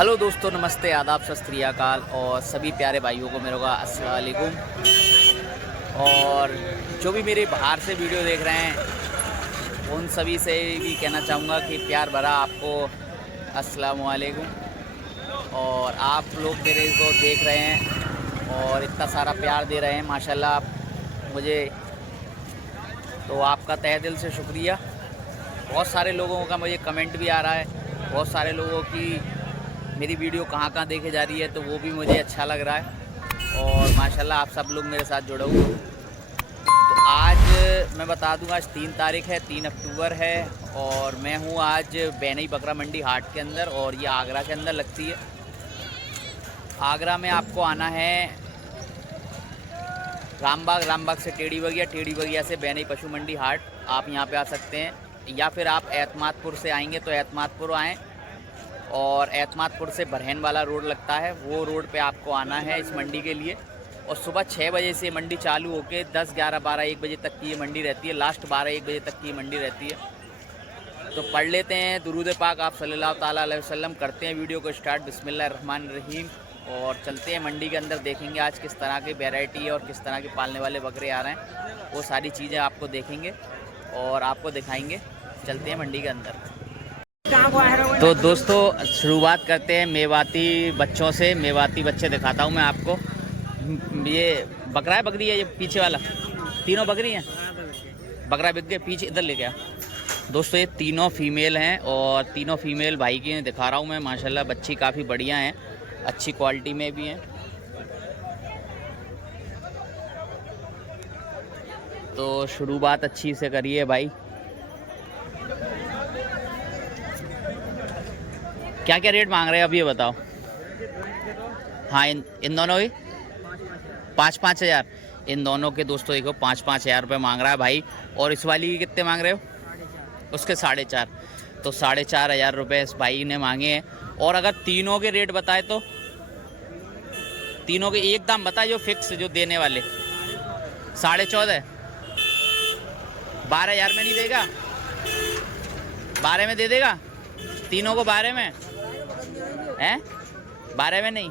Hello दोस्तों, नमस्ते, आदाब, सत श्री अकाल और सभी प्यारे भाइयों को मेरे का अस्सलाम वालेकुम। और जो भी मेरे बाहर से वीडियो देख रहे हैं उन सभी से भी कहना चाहूँगा कि प्यार भरा आपको अस्सलाम वालेकुम। और आप लोग मेरे को देख रहे हैं और इतना सारा प्यार दे रहे हैं माशाल्लाह आप मुझे, तो आपका तहे दिल से शुक्रिया। बहुत सारे लोगों का मुझे कमेंट भी आ रहा है, बहुत सारे लोगों की मेरी वीडियो कहाँ कहाँ देखे जा रही है, तो वो भी मुझे अच्छा लग रहा है। और माशाल्लाह आप सब लोग मेरे साथ जुड़े हुए। तो आज मैं बता दूंगा, आज 3 तारीख है, 3 अक्टूबर है और मैं हूँ आज बेनई बकरा मंडी हाट के अंदर, और ये आगरा के अंदर लगती है। आगरा में आपको आना है रामबाग, रामबाग से टेढ़ी बगिया, टेढ़ी बगिया से बेनई पशु मंडी हाट, आप यहाँ पे आ सकते हैं। या फिर आप एतमादपुर से आएंगे तो एतमादपुर आएँ, और एतमादपुर से बरहन वाला रोड लगता है, वो रोड पे आपको आना है इस मंडी के लिए। और सुबह 6 बजे से मंडी चालू होके 10, 11, 12, 1 बजे तक की ये मंडी रहती है। लास्ट 12, 1 बजे तक की ये मंडी रहती है। तो पढ़ लेते हैं दुरूद पाक आप सल्लल्लाहु ताला अलैहि वसल्लम, करते हैं वीडियो को स्टार्ट। बिस्मिल्लाहिर्रहमानिर्रहीम। और चलते हैं मंडी के अंदर, देखेंगे आज किस तरह की वैरायटी और किस तरह के पालने वाले बकरे आ रहे हैं, वो सारी चीज़ें आपको देखेंगे और आपको दिखाएंगे। चलते हैं मंडी के अंदर। तो दोस्तों शुरुआत करते हैं मेवाती बच्चों से। मेवाती बच्चे दिखाता हूँ मैं आपको। ये बकरा है, बकरी है, ये पीछे वाला तीनों बकरी हैं। बकरा बिक गए, पीछे इधर ले गया। दोस्तों ये तीनों फीमेल हैं और तीनों फीमेल भाई की दिखा रहा हूँ मैं। माशाल्लाह बच्ची काफ़ी बढ़िया हैं, अच्छी क्वालिटी में भी हैं। तो शुरुआत अच्छी से करिए भाई। क्या क्या रेट मांग रहे हैं अब ये बताओ। हाँ, इन दोनों की 5-5 हज़ार, इन दोनों के दोस्तों देखो 5-5 हज़ार रुपये मांग रहा है भाई। और इस वाली की कितने मांग रहे हो? उसके 4.5। तो 4.5 हज़ार रुपये इस भाई ने मांगे हैं। और अगर तीनों के रेट बताए तो तीनों के एक दाम बताए जो फिक्स, जो देने वाले 14.5। 12 हज़ार में नहीं देगा? 12 में दे देगा तीनों को? 12 में हैं? 12 में नहीं,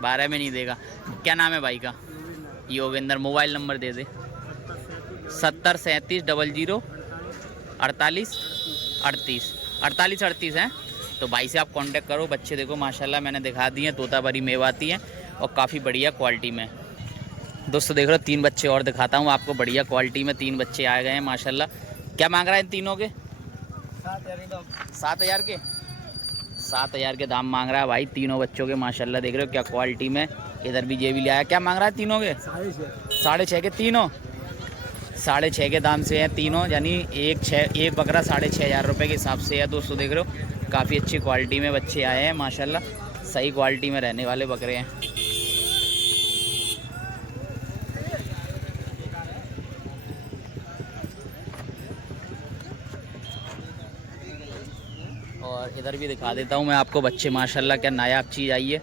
12 में नहीं देगा। क्या नाम है भाई का? योगेंद्र। मोबाइल नंबर दे दे। 70 37 00 48 38 48 38 हैं। तो भाई से आप कांटेक्ट करो। बच्चे देखो माशाल्लाह मैंने दिखा दिए हैं, तोता भरी मेवाती हैं और काफ़ी बढ़िया क्वालिटी में। दोस्तों देख रहे हो 3 बच्चे और दिखाता हूँ आपको, बढ़िया क्वालिटी में 3 बच्चे आए गए हैं माशाल्लाह। क्या मांग रहा है इन तीनों के? 7 हज़ार के 7 हज़ार के दाम मांग रहा है भाई तीनों बच्चों के। माशाल्लाह देख रहे हो क्या क्वालिटी में। इधर भी ये भी ले आया। क्या मांग रहा है तीनों के? 6.5 के तीनों। 6.5 के दाम से हैं तीनों, यानी एक बकरा 6.5 हज़ार रुपये के हिसाब से है। दोस्तों देख रहे हो काफ़ी अच्छी क्वालिटी में बच्चे आए हैं माशाल्लाह, सही क्वालिटी में रहने वाले बकरे हैं। और इधर भी दिखा देता हूँ मैं आपको बच्चे। माशाल्लाह क्या नायाब चीज़ आई है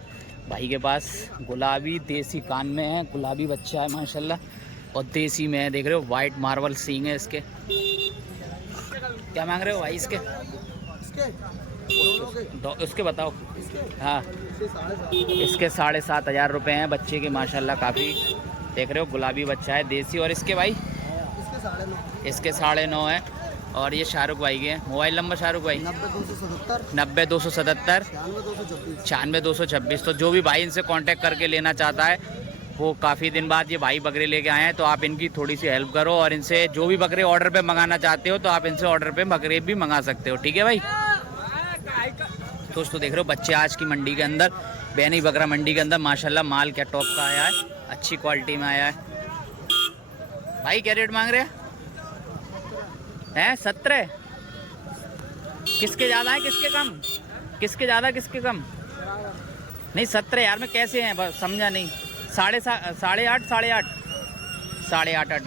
भाई के पास। गुलाबी देसी कान में है, गुलाबी बच्चा है माशाल्लाह, और देसी में है। देख रहे हो वाइट मार्बल सींग है इसके। क्या मांग रहे हो भाई इसके? उसके बताओ। हाँ, इसके 7.5 हज़ार रुपये हैं बच्चे के माशाल्लाह। काफ़ी देख रहे हो गुलाबी बच्चा है, देसी। और इसके भाई? इसके 9.5 है। और ये शाहरुख भाई के हैं। मोबाइल नंबर शाहरुख भाई? 90 277 96 226। तो जो भी भाई इनसे कांटेक्ट करके लेना चाहता है, वो काफ़ी दिन बाद ये भाई बकरे लेके आए हैं, तो आप इनकी थोड़ी सी हेल्प करो। और इनसे जो भी बकरे ऑर्डर पे मंगाना चाहते हो तो आप इनसे ऑर्डर पे बकरे भी मंगा सकते हो, ठीक है भाई। दोस्तों देख रहे हो बच्चे आज की मंडी के अंदर, बेनई बकरा मंडी के अंदर माशाल्लाह माल क्या टॉप का आया है, अच्छी क्वालिटी में आया है। भाई क्या रेट मांग रहे हैं? 17? किसके ज़्यादा है किसके कम? किसके ज़्यादा किसके कम? नहीं 17 हज़ार में कैसे हैं, बस समझा नहीं। 8.5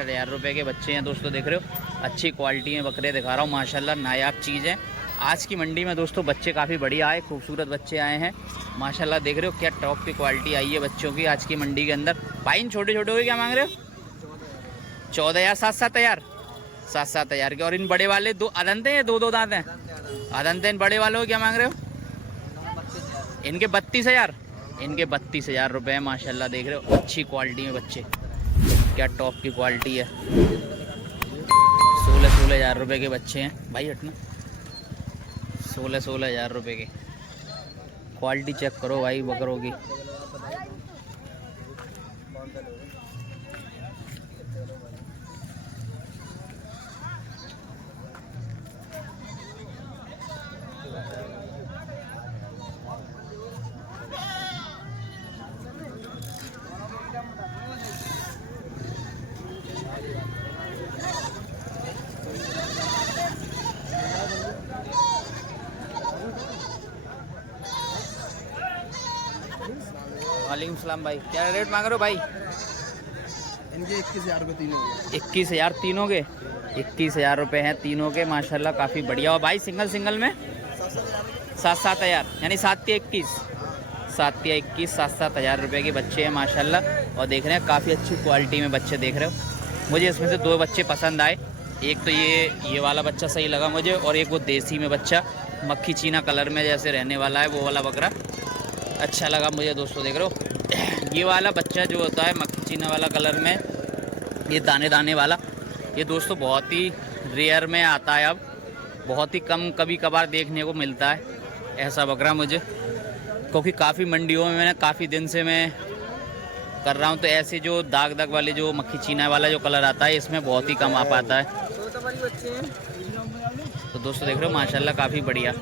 हज़ार रुपये के बच्चे हैं। दोस्तों देख रहे हो अच्छी क्वालिटी में बकरे दिखा रहा हूँ माशाल्लाह, नायाब चीज़ है। आज की मंडी में दोस्तों बच्चे काफ़ी बढ़िया आए, खूबसूरत बच्चे आए हैं माशाल्लाह। देख रहे हो क्या टॉप की क्वालिटी आई है बच्चों की आज की मंडी के अंदर। भाई इन छोटे छोटे हुए क्या मांग रहे हो? 14 हज़ार, 7-7 हज़ार, 7-7 हज़ार के। और इन बड़े वाले 2 अदंते हैं, 2-2 दांत हैं? अदंते। इन बड़े वालों को क्या मांग रहे हो? इनके 32,000, इनके 32,000 रुपये हैं माशाल्लाह। देख रहे हो अच्छी क्वालिटी में बच्चे, क्या टॉप की क्वालिटी है। 16,000 रुपये के बच्चे हैं भाई, हटना। 16,000 रुपये के। क्वालिटी चेक करो भाई बकरों की। वालेकुम सलाम भाई, क्या रेट मांग रहे हो भाई? इनके 21,000 रुपये तीनों के। 21,000 तीनों के? 21,000 रुपये हैं तीनों के माशाल्लाह, काफ़ी बढ़िया। और भाई सिंगल में 7,000 यानी 7 या 21, 7,000 रुपये के बच्चे हैं माशाल्लाह। और देख रहे हैं काफ़ी अच्छी क्वालिटी में बच्चे देख रहे हो। मुझे इसमें से 2 बच्चे पसंद आए। एक तो ये वाला बच्चा सही लगा मुझे, और एक वो देसी में बच्चा मक्खी चीना कलर में जैसे रहने वाला है, वो वाला बकरा अच्छा लगा मुझे दोस्तों। देख रहे हो ये वाला बच्चा जो होता है मक्खी चीना वाला कलर में, ये दाने दाने वाला, ये दोस्तों बहुत ही रेयर में आता है। अब बहुत ही कम कभी कभार देखने को मिलता है ऐसा बकरा मुझे, क्योंकि काफ़ी मंडियों में मैंने काफ़ी दिन से मैं कर रहा हूँ, तो ऐसे जो दाग दाग वाले जो मक्खी चीना वाला जो कलर आता है इसमें बहुत ही कम आ पाता है। तो दोस्तों देख रहे हो माशाल्लाह काफ़ी बढ़िया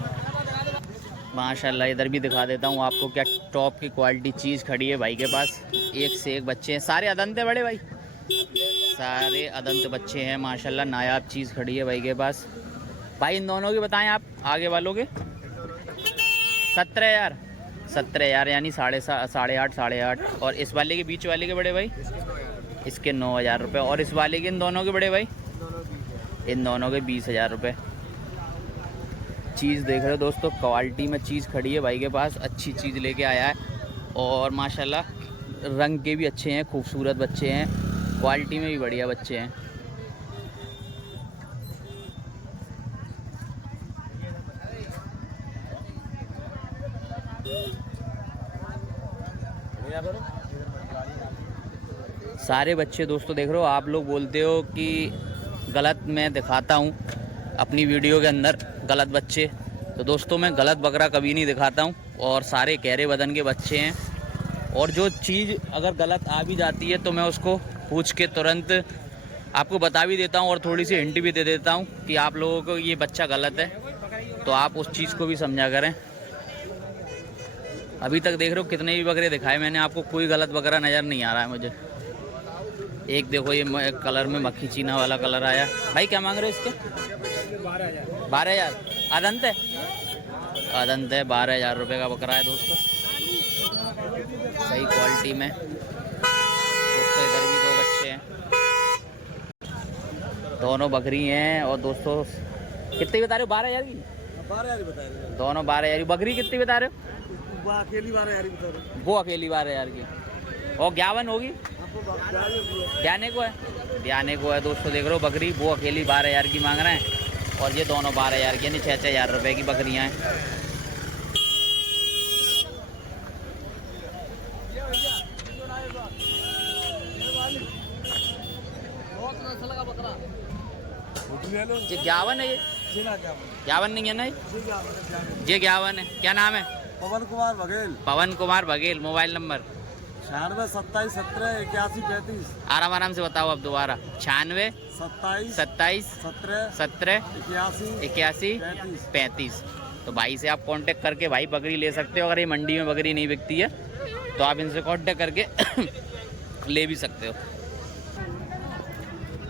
माशाल्लाह। इधर भी दिखा देता हूँ आपको, क्या टॉप की क्वालिटी चीज़ खड़ी है भाई के पास। एक से एक बच्चे हैं, सारे अदंत है बड़े भाई, सारे अदंत बच्चे हैं माशाल्लाह। नायाब चीज़ खड़ी है भाई के पास। भाई इन दोनों के बताएं आप, आगे वालों के 17,000 यानी 8.5 और इस वाले के बीच वाले के बड़े भाई इसके 9,000 रुपये, और इस वाले के इन दोनों के बड़े भाई इन दोनों के 20,000 रुपये। चीज़ देख रहे हो दोस्तों, क्वालिटी में चीज़ खड़ी है भाई के पास, अच्छी चीज़ लेके आया है। और माशाल्लाह रंग के भी अच्छे हैं, खूबसूरत बच्चे हैं, क्वालिटी में भी बढ़िया बच्चे हैं। सारे बच्चे दोस्तों देख रहे हो। आप लोग बोलते हो कि गलत मैं दिखाता हूँ अपनी वीडियो के अंदर गलत बच्चे, तो दोस्तों मैं गलत बकरा कभी नहीं दिखाता हूँ, और सारे गहरे बदन के बच्चे हैं। और जो चीज़ अगर गलत आ भी जाती है तो मैं उसको पूछ के तुरंत आपको बता भी देता हूँ, और थोड़ी सी हिंट भी दे देता हूँ कि आप लोगों को ये बच्चा गलत है, तो आप उस चीज़ को भी समझा करें। अभी तक देख रहे हो कितने भी बकरे दिखाए मैंने आपको, कोई गलत बकरा नज़र नहीं आ रहा है मुझे। एक देखो ये कलर में मक्खी चीना वाला कलर आया। भाई क्या मांग रहे हो इसके? 12,000। अदंत है? अदंत है, 12,000 रुपये का बकरा है दोस्तों, सही क्वालिटी में दोस्तों। इधर भी 2 बच्चे हैं, दोनों बकरी हैं। और दोस्तों कितनी बता रहे हो? 12,000 की? 12,000 बता रहे हैं दोनों 12,000। बकरी कितनी बता रहे हो? वो अकेली 12,000 बता रहे हैं। वो अकेली 12,000 की। और 51 होगी? ब्याने को है दोस्तों। देख रहे हो बकरी, वो अकेली 12,000 की मांग रहे हैं, और ये दोनों 12,000 की, यानी 6,000 रुपये की बकरियाँ हैं। ये 51 है, ये 51 नहीं है ना? ये 51 है। क्या नाम है? पवन कुमार बघेल। Mobile number 96 27 17 81 35। आराम से बताओ अब दोबारा। 96 27 17 81 35। तो भाई से आप कांटेक्ट करके भाई बकरी ले सकते हो। अगर ये मंडी में बकरी नहीं बिकती है तो आप इनसे कांटेक्ट करके ले भी सकते हो।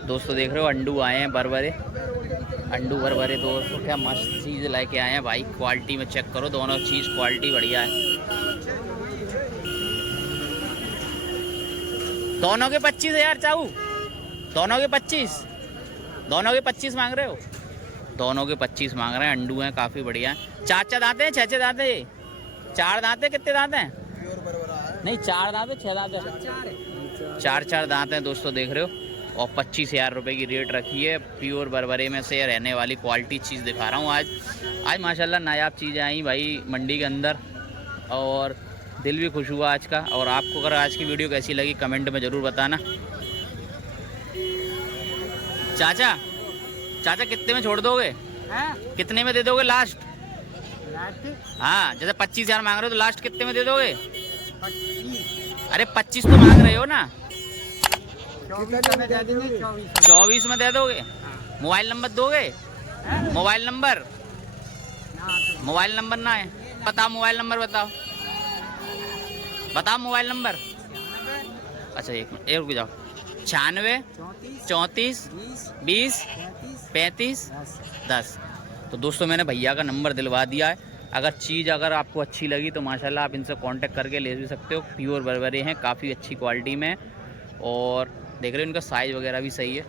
दोस्तों देख रहे हो अंडू आए हैं बरबरे, अंडू बरबरे दोस्तों, क्या मस्त चीज़ लेके आए हैं भाई। क्वालिटी में चेक करो, दोनों चीज़ क्वालिटी बढ़िया है। दोनों के 25,000 चाहू, दोनों के 25 मांग रहे हो? दोनों के 25 मांग रहे हैं। अंडू हैं, काफ़ी बढ़िया हैं। 4 दांत हैं, 6 दांत हैं? ये 4 दांत है? कितने दांत हैं? नहीं 4 दांत है, 6 दांत है? 4 दांत हैं दोस्तों, देख रहे हो। और 25,000 रुपये की रेट रखी है। प्योर बरबरे में से रहने वाली क्वालिटी चीज़ दिखा रहा हूँ आज माशाल्लाह नायाब चीज़ें आई भाई मंडी के अंदर। और दिल भी खुश हुआ आज का। और आपको अगर आज की वीडियो कैसी लगी कमेंट में ज़रूर बताना। चाचा चाचा कितने में छोड़ दोगे? कितने में दे दोगे लास्ट? हाँ, जैसे 25,000 मांग रहे हो तो लास्ट कितने में दे दोगे? 25। अरे 25 तो मांग रहे हो ना, 24 में दे दोगे? मोबाइल नंबर दोगे? मोबाइल नंबर ना है, बताओ मोबाइल नंबर बताओ मोबाइल नंबर। अच्छा एक मिनट, रुक जाओ। 96 34 20 35 10। तो दोस्तों मैंने भैया का नंबर दिलवा दिया है। अगर चीज़ अगर आपको अच्छी लगी तो माशाल्लाह आप इनसे कांटेक्ट करके ले भी सकते हो। प्योर बर्बरी हैं, काफ़ी अच्छी क्वालिटी में, और देख रहे हो इनका साइज़ वगैरह भी सही है।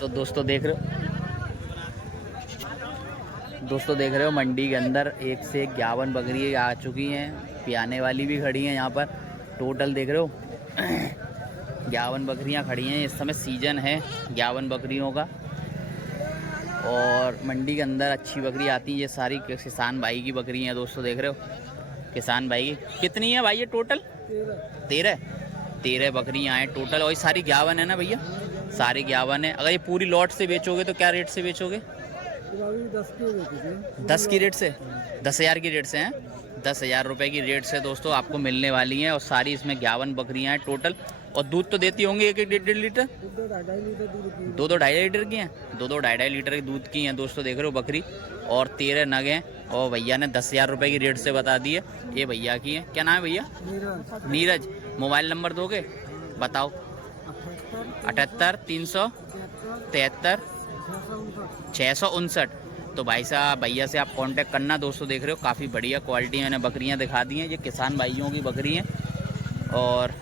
तो दोस्तों देख रहे हो मंडी के अंदर 1 से 51 बकरी आ चुकी हैं, पियाने वाली भी खड़ी हैं यहाँ पर। टोटल देख रहे हो 51 बकरियाँ खड़ी हैं। इस समय सीजन है 51 बकरियों का, और मंडी के अंदर अच्छी बकरी आती हैं। ये सारी किसान भाई की बकरी हैं दोस्तों, देख रहे हो किसान भाई की। कितनी है भाई ये टोटल? 13 बकरियाँ हैं टोटल, और ये सारी 51 है ना भैया? सारी 51 है। अगर ये पूरी लॉट से बेचोगे तो क्या रेट से बेचोगे? 10 की रेट से, 10,000 की रेट से हैं। 10,000 रुपये की रेट से दोस्तों आपको मिलने वाली हैं, और सारी इसमें 51 बकरियां हैं टोटल। और दूध तो देती होंगी 1-1 लीटर, 2-2 ढाई लीटर की हैं, 2-2 ढाई लीटर की दूध की हैं दोस्तों, देख रहे हो बकरी। और 13 नग हैं, और भैया ने 10,000 रुपये की रेट से बता दी है। ये भैया की है, क्या नाम है भैया? नीरज। मोबाइल नंबर दोगे? बताओ। 78 373 659। तो भाई साहब भैया से आप कांटेक्ट करना दोस्तों। देख रहे हो काफ़ी बढ़िया क्वालिटी मैंने बकरियां दिखा दी हैं। ये किसान भाइयों की बकरी हैं। और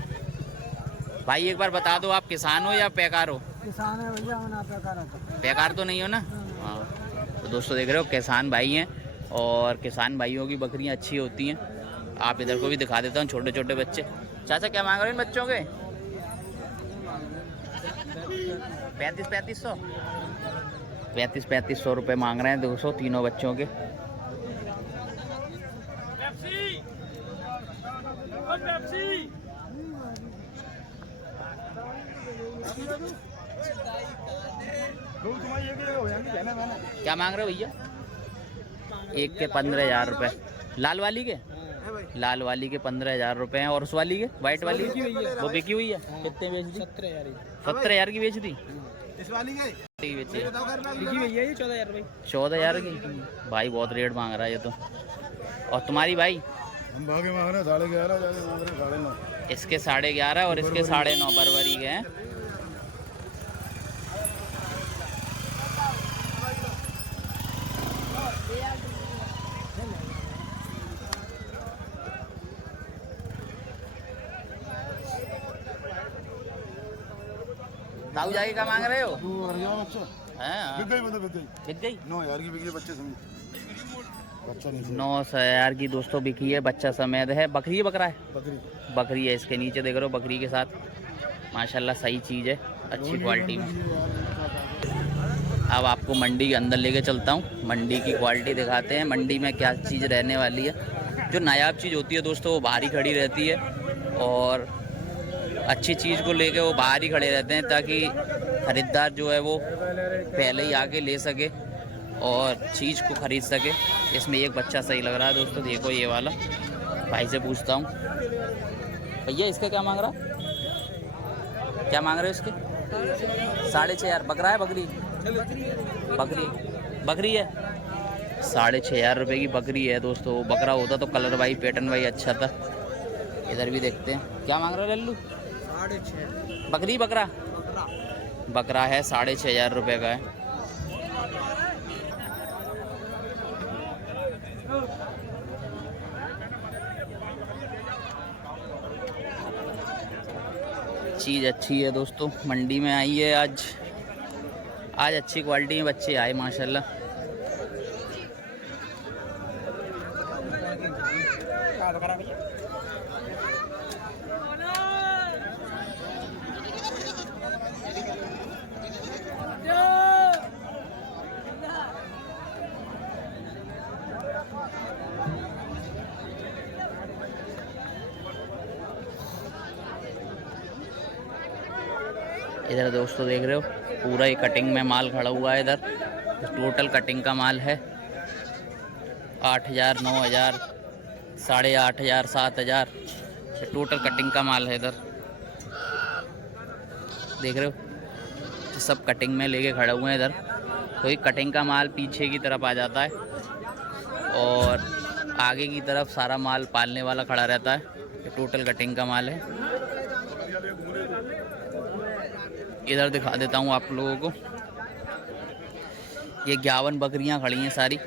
भाई एक बार बता दो, आप किसान हो या पैकार हो? किसान है भैया, पैकार तो नहीं हो ना? हाँ। तो दोस्तों देख रहे हो किसान भाई हैं, और किसान भाइयों की बकरियां अच्छी होती हैं। आप इधर को भी दिखा देता हूँ, छोटे छोटे बच्चे। चाचा क्या मांग रहे हैं इन बच्चों के? 3500 रुपये मांग रहे हैं दोस्तों तीनों बच्चों के। क्या मांग रहे हो भैया? एक के 15,000 रुपये। लाल वाली के? लाल वाली के 15,000 रुपये हैं। और उस वाली के वाइट वाली वो बिकी हुई है? कितने बेच दी? 17,000 की बेच दी। इस वाली के बेची है? भैया ये 14,000 रुपये। 14,000 की? भाई बहुत रेट मांग रहा है ये तो। और तुम्हारी भाई? हम भागे मांग रहे 11.5, 9.5। इसके 11.5 और इसके 9.5 बरबरी के हैं। ताऊ जाके क्या मांग रहे हो? बिक गई 9,000 की बिकी बच्चे समेत। बच्चा नहीं 9,000 की दोस्तों बिकी है, बच्चा समेत है। बकरी है बकरा है? बकरी है। इसके नीचे देख रहे हो बकरी के साथ माशाल्लाह सही चीज़ है, अच्छी क्वालिटी में। अब आपको मंडी के अंदर लेके चलता हूँ, मंडी की क्वालिटी दिखाते हैं। मंडी में क्या चीज़ रहने वाली है। जो नायाब चीज़ होती है दोस्तों वो बाहर ही खड़ी रहती है, और अच्छी चीज़ को लेके वो बाहर ही खड़े रहते हैं, ताकि ख़रीदार जो है वो पहले ही आके ले सके और चीज़ को ख़रीद सके। इसमें एक बच्चा सही लग रहा है दोस्तों, देखो ये वाला। भाई से पूछता हूँ, भैया इसका क्या मांग रहा? क्या मांग रहे हो इसके? 6,500। बकरा है बकरी? बकरी है। 6,500 रुपये की बकरी है दोस्तों। बकरा होता तो कलर वाई पैटर्न वाई अच्छा था। इधर भी देखते हैं क्या मांग रहा है लल्लू? 6,500। बकरी बकरा है, 6,500 रुपये का है। चीज़ अच्छी है दोस्तों, मंडी में आई है आज अच्छी क्वालिटी में बच्चे आए माशाल्लाह। इधर दोस्तों देख रहे हो पूरा ये कटिंग में माल खड़ा हुआ है। इधर टोटल कटिंग का माल है 8,000, 9,000, 8,500, 7,000 टोटल कटिंग का माल है। इधर देख रहे हो तो सब कटिंग में लेके खड़े हुए हैं। इधर तो ये कटिंग का माल पीछे की तरफ आ जाता है और आगे की तरफ सारा माल पालने वाला खड़ा रहता है। ये टोटल कटिंग का माल है। इधर दिखा देता हूँ आप लोगों को, ये 51 बकरियां खड़ी हैं सारी।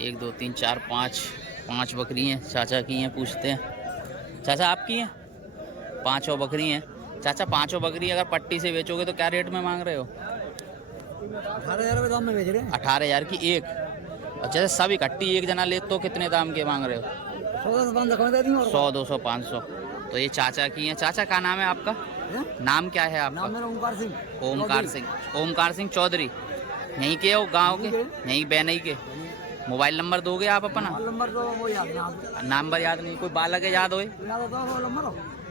1 2 3 4 5 बकरी हैं। चाचा की हैं, पूछते हैं। चाचा आपकी हैं? 5 बकरी हैं। चाचा 5 बकरी अगर पट्टी से बेचोगे तो क्या रेट में मांग रहे हो? 18,000 दाम में बेच रहे हैं। 18,000 की एक। अच्छा सब इकट्ठी एक जना ले तो कितने दाम के मांग रहे हो? 100, 200, 500। तो ये चाचा की हैं। चाचा का नाम है आपका? नाम क्या है आपका? ओमकार सिंह। ओमकार सिंह चौधरी। यहीं के हो गांव के? यहीं बेनई के। मोबाइल नंबर दोगे आप अपना? नंबर तो वो याद नंबर याद नहीं? कोई बालक है याद होए?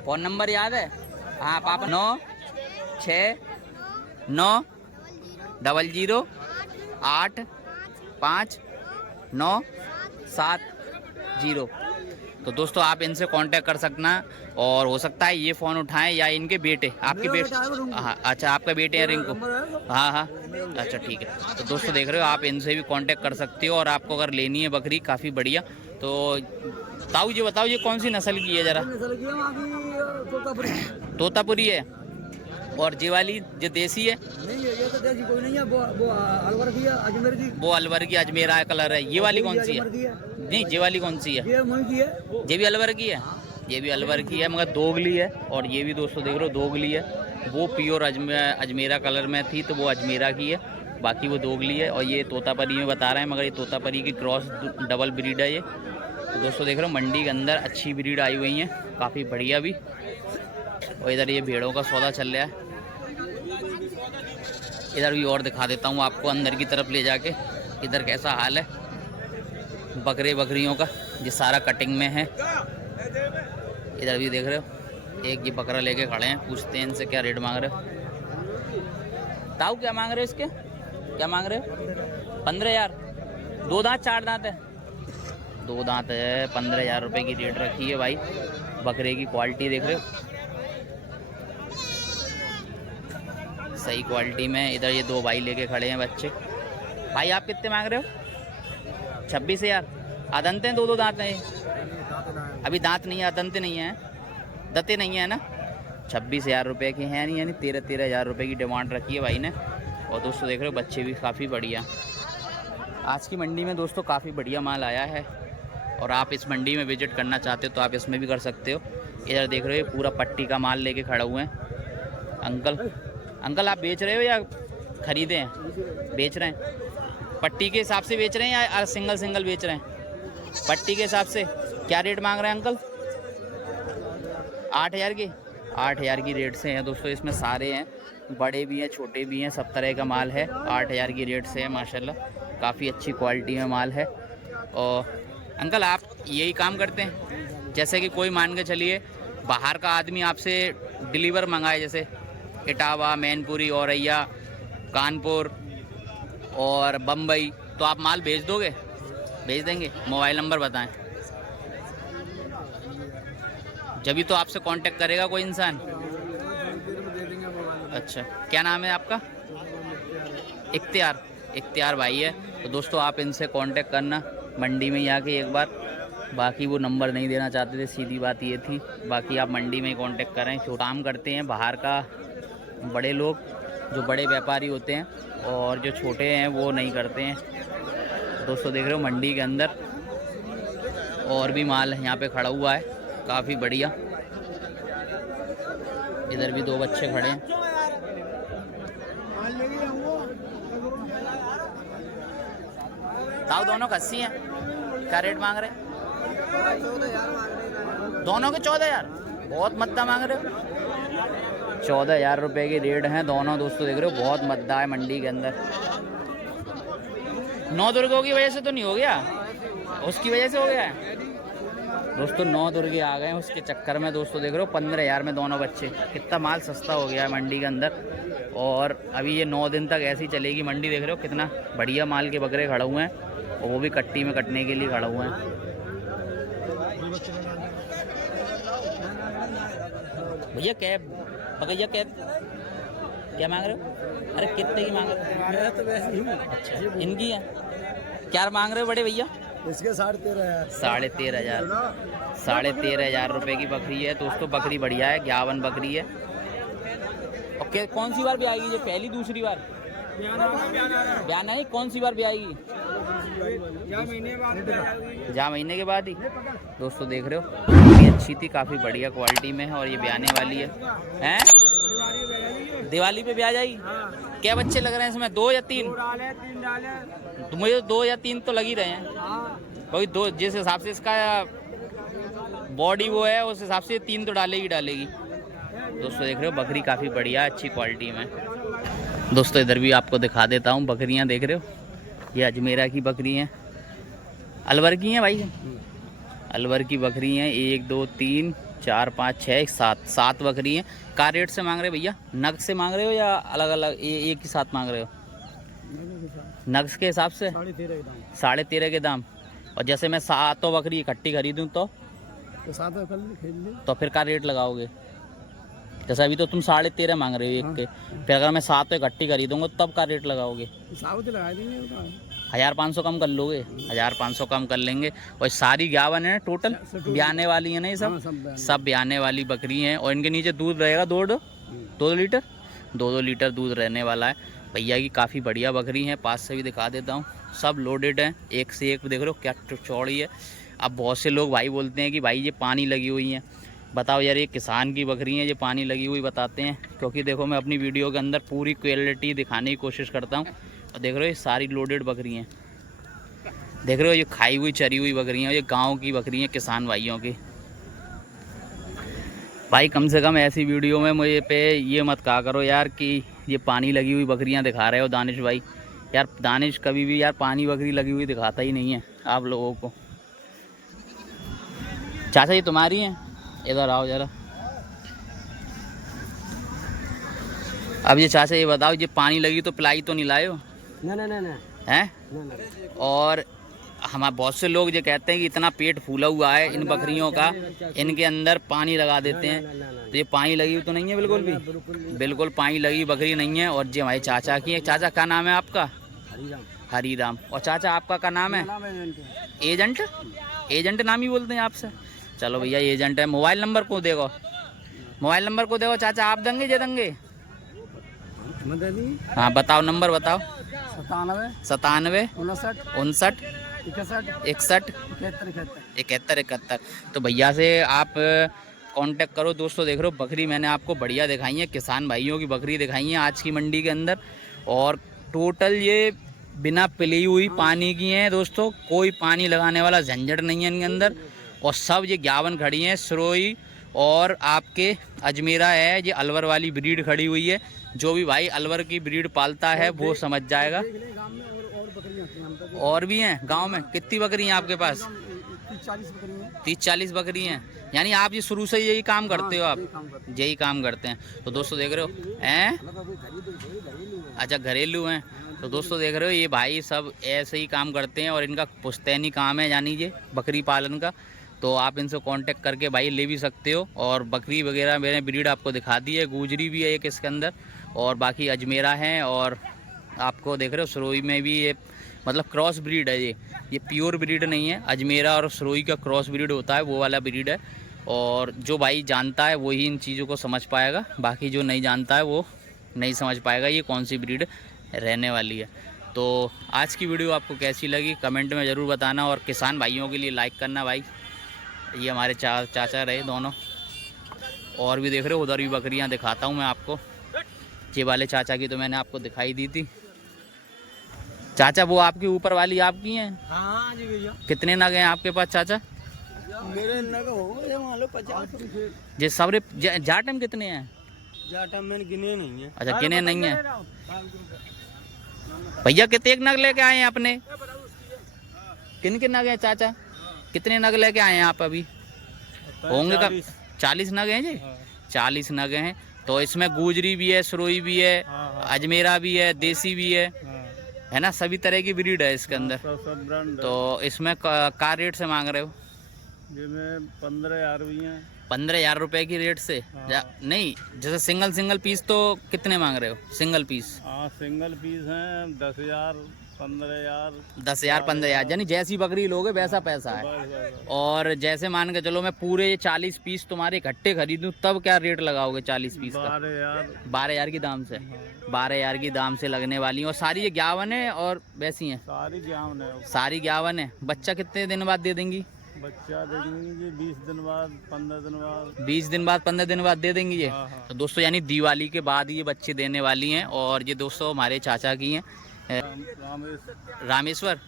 फोन नंबर याद है? हाँ पापा 966900855970। तो दोस्तों आप इनसे कांटेक्ट कर सकना और हो सकता है ये फ़ोन उठाएं या इनके बेटे, आपके बेटे। हाँ अच्छा आपका बेटे हैं रिंकू? हाँ हाँ अच्छा ठीक है। तो दोस्तों देख रहे हो आप इनसे भी कांटेक्ट कर सकते हो और आपको अगर लेनी है बकरी काफ़ी बढ़िया। तो ताऊ जी बताओ ये कौन सी नस्ल की है ज़रा? तोतापुरी है। और ये वाली जो देसी है? नहीं ये तो देसी कोई नहीं है, वो अलवर की है, अजमेर की। वो अलवर की अजमेरा कलर है। ये वाली कौन सी है? नहीं ये वाली कौन सी है? ये मुई की है। ये भी अलवर की है? ये भी अलवर की है मगर दोगली है। और ये भी दोस्तों देख रहे हो दोगली है। वो प्योर अजमेरा कलर में थी तो वो अजमेरा की है, बाकी वो दोगली है। और ये तोतापरी में बता रहे हैं मगर ये तोतापरी की क्रॉस डबल ब्रीड है ये। तो दोस्तों देख रहे हो मंडी के अंदर अच्छी ब्रीड आई हुई है, काफ़ी बढ़िया भी। और इधर ये भेड़ों का सौदा चल रहा है। इधर भी और दिखा देता हूँ आपको अंदर की तरफ ले जाके इधर कैसा हाल है बकरियों का। ये सारा कटिंग में है। इधर भी देख रहे हो एक ये बकरा लेके खड़े हैं, पूछते हैं इनसे क्या रेट मांग रहे हो। ताऊ क्या मांग रहे हो इसके? क्या मांग रहे हो? 15,000। 2 दांत 4 दांत है? 2 दांत है। 15,000 रुपये की रेट रखी है भाई। बकरे की क्वालिटी देख रहे हो सही क्वालिटी में। इधर ये 2 भाई लेके खड़े हैं बच्चे। भाई आप कितने मांग रहे हो? 26,000। आदंते हैं 2 दांत हैं? अभी दांत नहीं है, आदंते नहीं है, दते नहीं है ना। 26,000 रुपये के हैं नहीं, यानी 13,000 रुपये की डिमांड रखी है भाई ने। और दोस्तों देख रहे हो बच्चे भी काफ़ी बढ़िया। आज की मंडी में दोस्तों काफ़ी बढ़िया माल आया है और आप इस मंडी में विजिट करना चाहते हो तो आप इसमें भी कर सकते हो। इधर देख रहे हो पूरा पट्टी का माल लेके खड़ा हुए हैं अंकल आप बेच रहे हो या खरीदे हैं? बेच रहे हैं। पट्टी के हिसाब से बेच रहे हैं या सिंगल बेच रहे हैं? पट्टी के हिसाब से। क्या रेट मांग रहे हैं अंकल? 8,000 की? 8,000 की रेट से हैं दोस्तों। इसमें सारे हैं, बड़े भी हैं छोटे भी हैं, सब तरह का माल है। 8,000 की रेट से है माशाल्लाह, काफ़ी अच्छी क्वालिटी में माल है। और अंकल आप यही काम करते हैं? जैसे कि कोई मान के चलिए बाहर का आदमी आपसे डिलीवर मंगाए, जैसे इटावा, मैनपुरी, औरैया, कानपुर और बम्बई, तो आप माल भेज दोगे? भेज देंगे। मोबाइल नंबर बताएं। जब भी तो आपसे कांटेक्ट करेगा कोई इंसान। अच्छा क्या नाम है आपका? इख्तियार भाई है। तो दोस्तों आप इनसे कांटेक्ट करना मंडी में ही आके एक बार। बाकी वो नंबर नहीं देना चाहते थे, सीधी बात ये थी। बाकी आप मंडी में ही कांटेक्ट करें। जो काम करते हैं बाहर का बड़े लोग, जो बड़े व्यापारी होते हैं, और जो छोटे हैं वो नहीं करते हैं। दोस्तों देख रहे हो मंडी के अंदर और भी माल यहाँ पे खड़ा हुआ है काफ़ी बढ़िया। इधर भी 2 बच्चे खड़े हैं। ताऊ दोनों कस्सी हैं? क्या रेट मांग रहे? दोनों के 14,000। बहुत मद्दा मांग रहे हो। 14,000 रुपये की रेट हैं दोनों। दोस्तों देख रहे हो बहुत मद्दा है मंडी के अंदर। 9 दुर्गों की वजह से तो नहीं हो गया, उसकी वजह से हो गया है। दोस्तों 9 दुर्गे आ गए हैं, उसके चक्कर में दोस्तों देख रहे हो 15,000 में दोनों बच्चे। कितना माल सस्ता हो गया है मंडी के अंदर। और अभी ये 9 दिन तक ऐसी ही चलेगी मंडी। देख रहे हो कितना बढ़िया माल के बकरे खड़े हुए हैं और वो भी कट्टी में कटने के लिए खड़े हुए हैं। भैया कैब भैया कैब क्या मांग रहे हो? अरे कितने की मांग रहे हो? तो वैसे ही अच्छा इनकी है, क्या मांग रहे हो बड़े भैया? इसके 13,500। 13,500 13,500 रुपये की बकरी है दोस्तों। बकरी बढ़िया है, 51 बकरी है। और कौन सी बार भी आएगी? ये पहली दूसरी बार बयान नहीं, कौन सी बार भी आएगी? जा महीने के बाद ही। दोस्तों देख रहे हो ये अच्छी थी, काफ़ी बढ़िया क्वालिटी में है और ये ब्याने वाली है। हैं दिवाली पे ब्याह जाएगी। क्या बच्चे लग रहे हैं इसमें? 2 या 3? 3 डाले। तो मुझे 2 या 3 तो लग ही रहे हैं, क्योंकि 2 जिस हिसाब से इसका बॉडी वो है उस हिसाब से 3 तो डालेगी डालेगी। दोस्तों देख रहे हो बकरी काफ़ी बढ़िया अच्छी क्वालिटी में। दोस्तों इधर भी आपको दिखा देता हूँ बकरियाँ। देख रहे हो ये अजमेरा की बकरी हैं, अलवर की हैं भाई। अलवर की बकरी हैं। 1 2 3 4 5 6 7 बकरी हैं। का रेट से मांग रहे भैया? नग से मांग रहे हो या अलग अलग एक ही साथ मांग रहे हो? नग के हिसाब से 13.5 के दाम। और जैसे मैं 7 बकरी इकट्ठी खरीदूँ तो 7 खरीद तो फिर का रेट लगाओगे? जैसे अभी तो तुम 13.5 मांग रहे हो एक के, फिर अगर मैं 7 इकट्ठी खरीदूंगा तब का रेट लगाओगे? 7 लगा देंगे। 1,500 कम कर लोगे? 1,500 कम कर लेंगे। और सारी 51 है टोटल, ब्याने वाली है ना ये सब ब्याने वाली बकरी हैं। और इनके नीचे दूध रहेगा 2 लीटर 2 लीटर दूध रहने वाला है। भैया की काफ़ी बढ़िया बकरी है, पास से भी दिखा देता हूँ। सब लोडेड हैं, एक से एक। देख रहे हो क्या चौड़ी है। अब बहुत से लोग भाई बोलते हैं कि भाई ये पानी लगी हुई हैं। बताओ यार, ये किसान की बकरी है, ये पानी लगी हुई बताते हैं? क्योंकि देखो मैं अपनी वीडियो के अंदर पूरी क्वालिटी दिखाने की कोशिश करता हूँ। और देख रहे हो ये सारी लोडेड बकरी हैं। देख रहे हो ये खाई हुई चरी हुई बकरी हैं। ये गांव की बकरी हैं, किसान भाइयों की। भाई कम से कम ऐसी वीडियो में मुझे पे ये मत कहा करो यार कि ये पानी लगी हुई बकरियां दिखा रहे हो दानिश भाई। यार दानिश कभी भी यार पानी बकरी लगी हुई दिखाता ही नहीं है आप लोगों को। चाचा ये तुम्हारी हैं? इधर आओ जरा। अब ये चाचा ये बताओ, ये पानी लगी तो पिलाई तो नहीं लाए हो? ना हैं? और हमारे बहुत से लोग ये कहते हैं कि इतना पेट फूला हुआ है इन बकरियों का, इनके अंदर पानी लगा देते हैं। तो ये पानी लगी हुई तो नहीं है बिल्कुल भी? बिल्कुल पानी लगी बकरी नहीं है। और ये हमारे चाचा की है। चाचा क्या नाम है आपका? हरीराम। और चाचा आपका क्या नाम है? एजेंट। एजेंट नाम ही बोलते हैं आपसे? चलो भैया एजेंट है। मोबाइल नंबर को देखो, मोबाइल नंबर को देखो चाचा। आप देंगे जे देंगे? हाँ बताओ, नंबर बताओ। 97 59 61 71 71। तो भैया से आप कांटेक्ट करो। दोस्तों देख रहे हो बकरी मैंने आपको बढ़िया दिखाई है, किसान भाइयों की बकरी दिखाई है आज की मंडी के अंदर। और टोटल ये बिना पिली हुई पानी की हैं दोस्तों। कोई पानी लगाने वाला झंझट नहीं है इनके अंदर। और सब ये 51 खड़ी हैं, सरोई और आपके अजमेरा है। ये अलवर वाली ब्रीड खड़ी हुई है। जो भी भाई अलवर की ब्रीड पालता है वो समझ जाएगा। और भी हैं गांव में? कितनी बकरी हैं आपके पास? 30-40 बकरी हैं। यानी आप ये शुरू से यही काम करते हो? आप यही काम करते हैं। तो दोस्तों देख रहे हो हैं? अच्छा घरेलू हैं। तो दोस्तों देख रहे हो ये भाई सब ऐसे ही काम करते हैं और इनका पुश्तैनी काम है यानी ये बकरी पालन का। तो आप इनसे कांटेक्ट करके भाई ले भी सकते हो। और बकरी वगैरह मैंने ब्रीड आपको दिखा दी है। गुजरी भी है एक इसके अंदर, और बाकी अजमेरा हैं। और आपको देख रहे हो सरोई में भी ये मतलब क्रॉस ब्रीड है। ये प्योर ब्रीड नहीं है। अजमेरा और सरोई का क्रॉस ब्रीड होता है, वो वाला ब्रीड है। और जो भाई जानता है वही इन चीज़ों को समझ पाएगा, बाकी जो नहीं जानता है वो नहीं समझ पाएगा ये कौन सी ब्रीड रहने वाली है। तो आज की वीडियो आपको कैसी लगी कमेंट में ज़रूर बताना। और किसान भाइयों के लिए लाइक करना भाई। ये हमारे चाचा रहे दोनों। और भी देख रहे हो उधर भी बकरियां दिखाता हूँ मैं आपको। ये वाले चाचा की तो मैंने आपको दिखाई दी थी। चाचा वो आपकी ऊपर वाली आपकी हैं? हाँ जी भैया। कितने नग हैं आपके पास चाचा? मेरे नग हो गए मान लो 50। जे सबरे जाटम कितने हैं? जाटम मैंने गिने नहीं है। अच्छा गिने नहीं है। भैया कितने एक नग लेके आए हैं अपने? किन किन नग हैं चाचा? कितने नग लेके आए हैं आप अभी? होंगे का 40 नग हैं जी। 40 नग हैं। तो इसमें गुजरी भी है, सुरोई भी है, अजमेरा भी है, देसी भी है ना, सभी तरह की ब्रीड है इसके अंदर। सब ब्रांड तो इसमें का रेट से मांग रहे हो? जिसमें 15,000 भी हैं। 15,000 रुपए की रेट से? नहीं, जैसे सिंगल पीस तो कितने मांग रहे हो सिंगल पीस? हाँ, सिंगल पीस हैं 10,000, 15,000। 10,000 15,000, यानी जैसी बकरी लोगे वैसा पैसा है। और जैसे मान के चलो मैं पूरे 40 पीस तुम्हारे इकट्ठे खरीदूं तब क्या रेट लगाओगे 40 पीस का? 12,000 की दाम से। 12,000 की दाम से लगने वाली हैं। और सारी ये 51 है और वैसी हैं? सारी 51 है। सारी 51 है। बच्चा कितने दिन बाद दे देंगी? बच्चा दे देंगे 20 दिन बाद, 15 दिन बाद। 20 दिन बाद 15 दिन बाद दे देंगी ये। हाँ। तो दोस्तों यानी दिवाली के बाद ये बच्चे देने वाली हैं। और ये दोस्तों हमारे चाचा की हैं, रामेश्वर।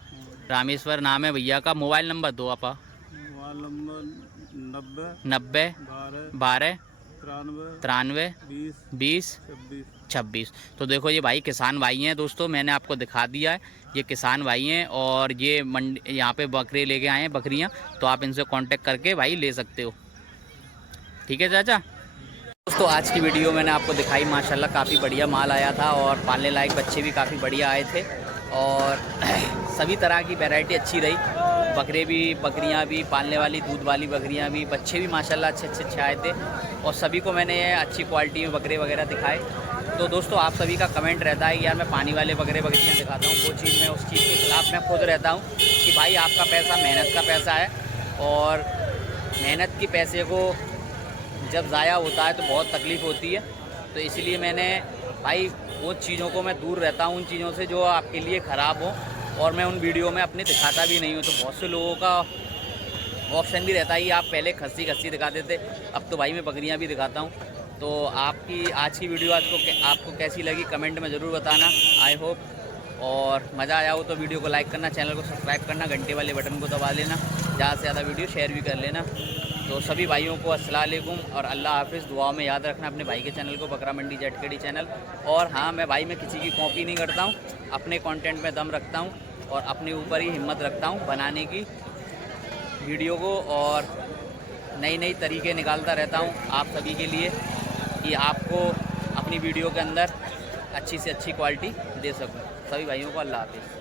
रामेश्वर नाम है भैया का। मोबाइल नंबर दो आपा। Mobile number 90 12 93 20 26। तो देखो ये भाई किसान भाई हैं दोस्तों, मैंने आपको दिखा दिया है, ये किसान भाई हैं और ये मंडी यहाँ पे बकरे लेके आए हैं, बकरियाँ। तो आप इनसे कांटेक्ट करके भाई ले सकते हो। ठीक है चाचा। दोस्तों आज की वीडियो मैंने आपको दिखाई, माशाल्लाह काफ़ी बढ़िया माल आया था और पालने लायक बच्चे भी काफ़ी बढ़िया आए थे और सभी तरह की वैरायटी अच्छी रही। बकरे भी, बकरियां भी, पालने वाली दूध वाली बकरियां भी, बच्चे भी माशाल्लाह अच्छे आए थे और सभी को मैंने अच्छी क्वालिटी में बकरे वगैरह दिखाए। तो दोस्तों आप सभी का कमेंट रहता है कि यार मैं पानी वाले बकरियां दिखाता हूँ, वो चीज़ मैं उस चीज़ के खिलाफ़ मैं खुद रहता हूँ कि भाई आपका पैसा मेहनत का पैसा है और मेहनत की पैसे को जब ज़ाया होता है तो बहुत तकलीफ़ होती है। तो इसलिए मैंने भाई वो चीज़ों को मैं दूर रहता हूँ, उन चीज़ों से जो आपके लिए ख़राब हो, और मैं उन वीडियो में अपने दिखाता भी नहीं हूँ। तो बहुत से लोगों का ऑप्शन भी रहता है कि आप पहले खस्सी दिखाते थे, अब तो भाई मैं बकरियाँ भी दिखाता हूँ। तो आपकी आज की वीडियो आपको कैसी लगी कमेंट में ज़रूर बताना। आई होप और मज़ा आया हो तो वीडियो को लाइक करना, चैनल को सब्सक्राइब करना, घंटे वाले बटन को दबा लेना, ज़्यादा से ज़्यादा वीडियो शेयर भी कर लेना। तो सभी भाइयों को अस्सलाम वालेकुम और अल्लाह हाफ़िज़। दुआओं में याद रखना अपने भाई के चैनल को, बकरा मंडी ZKD चैनल। और हाँ, मैं भाई मैं किसी की कॉपी नहीं करता हूँ, अपने कंटेंट में दम रखता हूँ और अपने ऊपर ही हिम्मत रखता हूँ बनाने की वीडियो को, और नई तरीके निकालता रहता हूँ आप सभी के लिए कि आपको अपनी वीडियो के अंदर अच्छी से अच्छी क्वालिटी दे सकूँ। सभी भाइयों को अल्लाह हाफ़िज़।